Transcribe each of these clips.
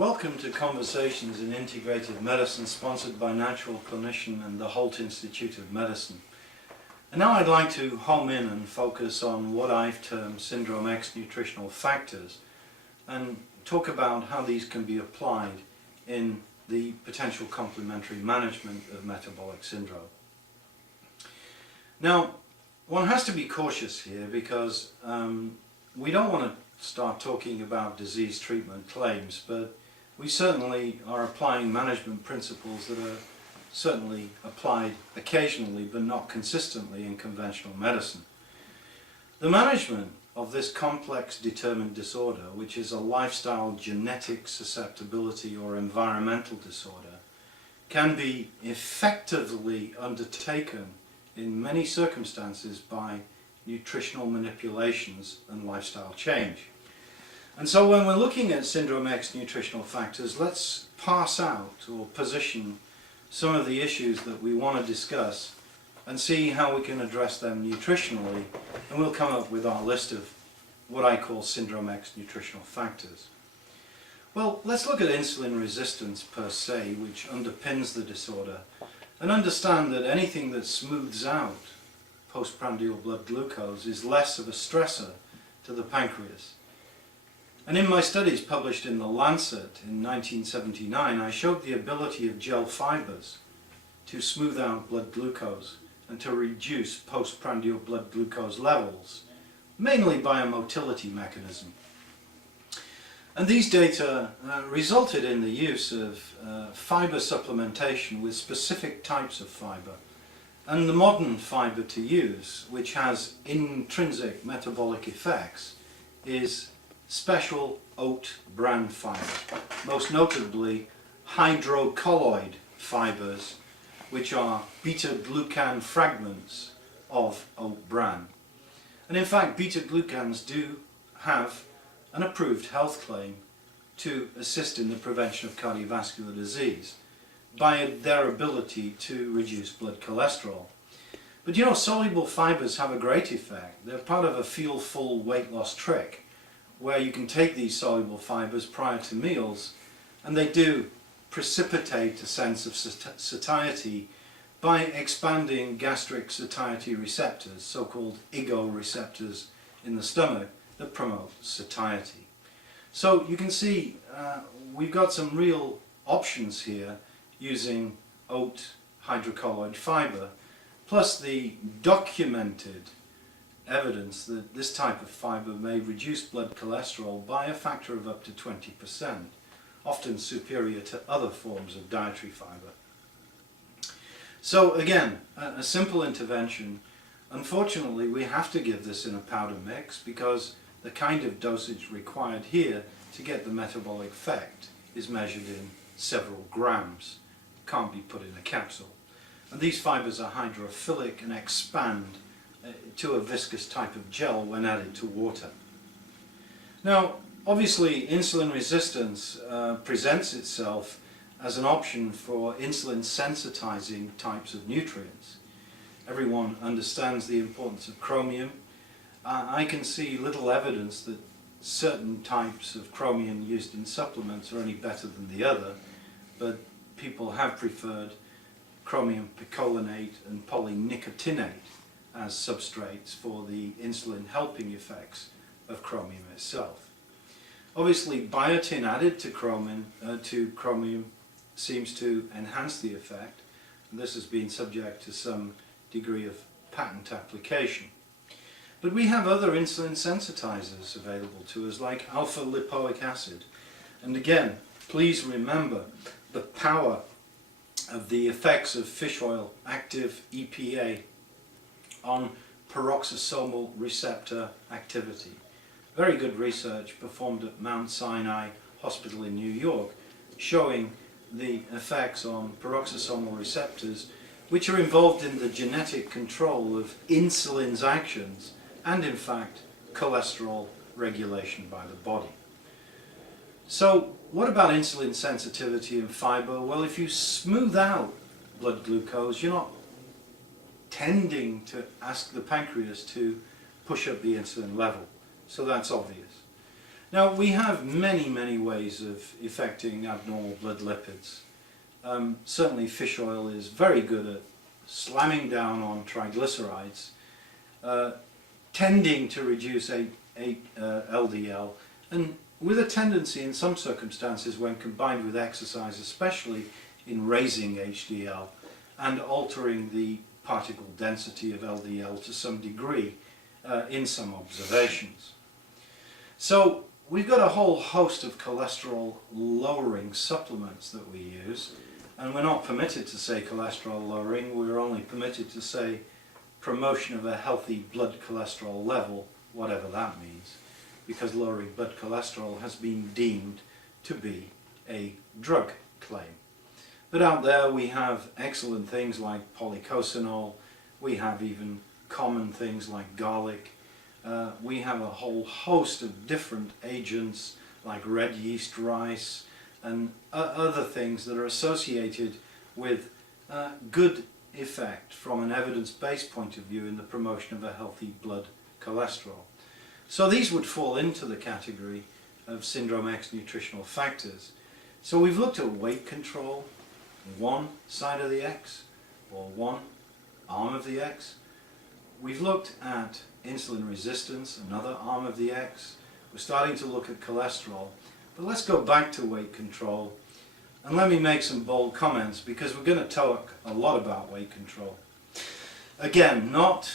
Welcome to Conversations in Integrative Medicine, sponsored by Natural Clinician and the Holt Institute of Medicine. And now I'd like to home in and focus on what I've termed Syndrome X nutritional factors and talk about how these can be applied in the potential complementary management of metabolic syndrome. Now, one has to be cautious here because we don't want to start talking about disease treatment claims, but we certainly are applying management principles that are certainly applied occasionally but not consistently in conventional medicine. The management of this complex determined disorder, which is a lifestyle genetic susceptibility or environmental disorder, can be effectively undertaken in many circumstances by nutritional manipulations and lifestyle change. And so when we're looking at Syndrome X nutritional factors, let's parse out or position some of the issues that we want to discuss and see how we can address them nutritionally, and we'll come up with our list of what I call Syndrome X nutritional factors. Well, let's look at insulin resistance per se, which underpins the disorder, and understand that anything that smooths out postprandial blood glucose is less of a stressor to the pancreas. And in my studies published in The Lancet in 1979, I showed the ability of gel fibers to smooth out blood glucose and to reduce postprandial blood glucose levels, mainly by a motility mechanism. And these data resulted in the use of fiber supplementation with specific types of fiber. And the modern fiber to use, which has intrinsic metabolic effects, is special oat bran fiber, most notably hydrocolloid fibers, which are beta-glucan fragments of oat bran. And in fact, beta-glucans do have an approved health claim to assist in the prevention of cardiovascular disease by their ability to reduce blood cholesterol. But you know, soluble fibers have a great effect. They're part of a feel-full weight loss trick, where you can take these soluble fibers prior to meals, and they do precipitate a sense of satiety by expanding gastric satiety receptors, so-called IGO receptors in the stomach, that promote satiety. So you can see we've got some real options here using oat hydrocolloid fiber, plus the documented evidence that this type of fiber may reduce blood cholesterol by a factor of up to 20%, often superior to other forms of dietary fiber. So again, a simple intervention. Unfortunately, we have to give this in a powder mix because the kind of dosage required here to get the metabolic effect is measured in several grams. It can't be put in a capsule. And these fibers are hydrophilic and expand to a viscous type of gel when added to water. Now, obviously, insulin resistance presents itself as an option for insulin sensitizing types of nutrients. Everyone understands the importance of chromium. I can see little evidence that certain types of chromium used in supplements are any better than the other, but people have preferred chromium picolinate and polynicotinate as substrates for the insulin helping effects of chromium itself. Obviously, biotin added to chromium seems to enhance the effect, and this has been subject to some degree of patent application. But we have other insulin sensitizers available to us, like alpha lipoic acid. And again, please remember the power of the effects of fish oil active EPA on peroxisomal receptor activity. Very good research performed at Mount Sinai Hospital in New York showing the effects on peroxisomal receptors, which are involved in the genetic control of insulin's actions and in fact cholesterol regulation by the body. So what about insulin sensitivity and fiber? Well, if you smooth out blood glucose, you're not tending to ask the pancreas to push up the insulin level. So that's obvious. Now, we have many ways of affecting abnormal blood lipids. Certainly fish oil is very good at slamming down on triglycerides, tending to reduce LDL, and with a tendency in some circumstances, when combined with exercise, especially in raising HDL and altering the particle density of LDL to some degree in some observations. So we've got a whole host of cholesterol lowering supplements that we use, and we're not permitted to say cholesterol lowering, we're only permitted to say promotion of a healthy blood cholesterol level, whatever that means, because lowering blood cholesterol has been deemed to be a drug claim. But out there we have excellent things like polycosanol, we have even common things like garlic, we have a whole host of different agents like red yeast rice and other things that are associated with good effect from an evidence-based point of view in the promotion of a healthy blood cholesterol. So these would fall into the category of syndrome X nutritional factors. So we've looked at weight control, one side of the X, or one arm of the X. We've looked at insulin resistance, another arm of the X. We're starting to look at cholesterol. But let's go back to weight control, and let me make some bold comments, because we're going to talk a lot about weight control. Again, not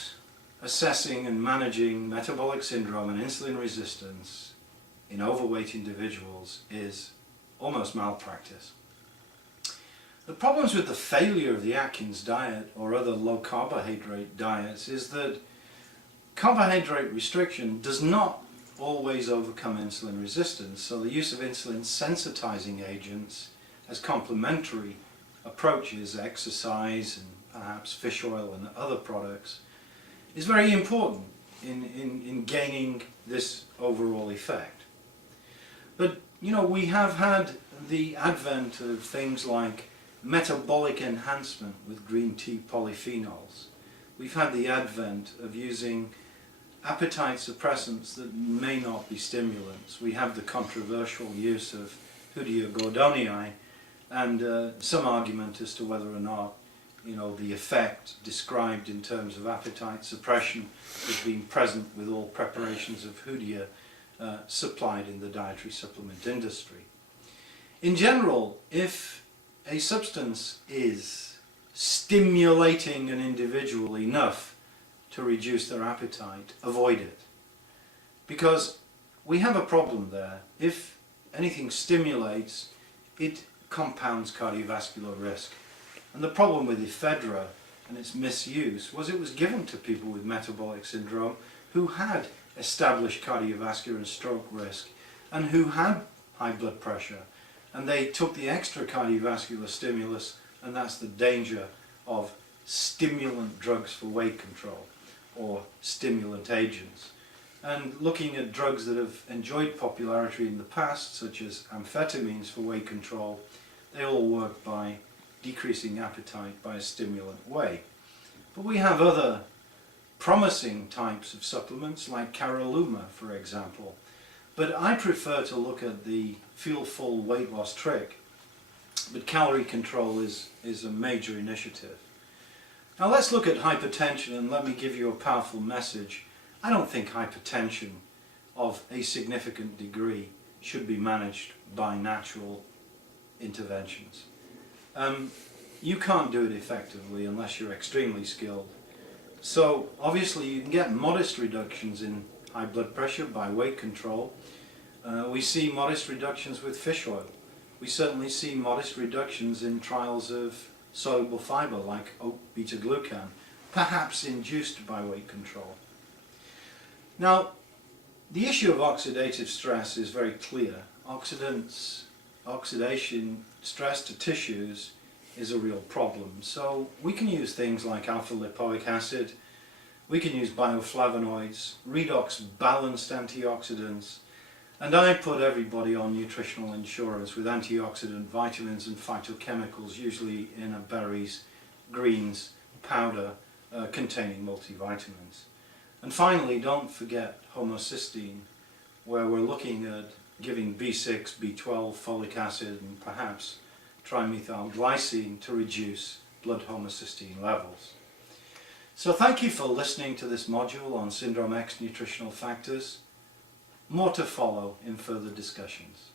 assessing and managing metabolic syndrome and insulin resistance in overweight individuals is almost malpractice. The problems with the failure of the Atkins diet or other low carbohydrate diets is that carbohydrate restriction does not always overcome insulin resistance, so the use of insulin sensitizing agents as complementary approaches, exercise and perhaps fish oil and other products, is very important in gaining this overall effect. But you know, we have had the advent of things like metabolic enhancement with green tea polyphenols. We've had the advent of using appetite suppressants that may not be stimulants. We have the controversial use of Hoodia gordonii, and some argument as to whether or not, you know, the effect described in terms of appetite suppression has been present with all preparations of Hoodia supplied in the dietary supplement industry. In general, if a substance is stimulating an individual enough to reduce their appetite, avoid it. Because we have a problem there. If anything stimulates, it compounds cardiovascular risk. And the problem with ephedra and its misuse was it was given to people with metabolic syndrome who had established cardiovascular and stroke risk and who had high blood pressure. And they took the extra cardiovascular stimulus, and that's the danger of stimulant drugs for weight control, or stimulant agents. And looking at drugs that have enjoyed popularity in the past, such as amphetamines for weight control, they all work by decreasing appetite by a stimulant way. But we have other promising types of supplements, like caralluma, for example. But I prefer to look at the feel-full weight loss trick. But calorie control is a major initiative. Now let's look at hypertension, and let me give you a powerful message. I don't think hypertension of a significant degree should be managed by natural interventions. You can't do it effectively unless you're extremely skilled. So obviously you can get modest reductions in high blood pressure by weight control. We see modest reductions with fish oil. We certainly see modest reductions in trials of soluble fiber like oat beta-glucan, perhaps induced by weight control. Now, the issue of oxidative stress is very clear. Oxidation stress to tissues is a real problem. So we can use things like alpha-lipoic acid, we can use bioflavonoids, redox balanced antioxidants, and I put everybody on nutritional insurance with antioxidant vitamins and phytochemicals, usually in a berries, greens, powder containing multivitamins. And finally, don't forget homocysteine, where we're looking at giving B6, B12, folic acid and perhaps trimethylglycine to reduce blood homocysteine levels. So thank you for listening to this module on Syndrome X nutritional factors. More to follow in further discussions.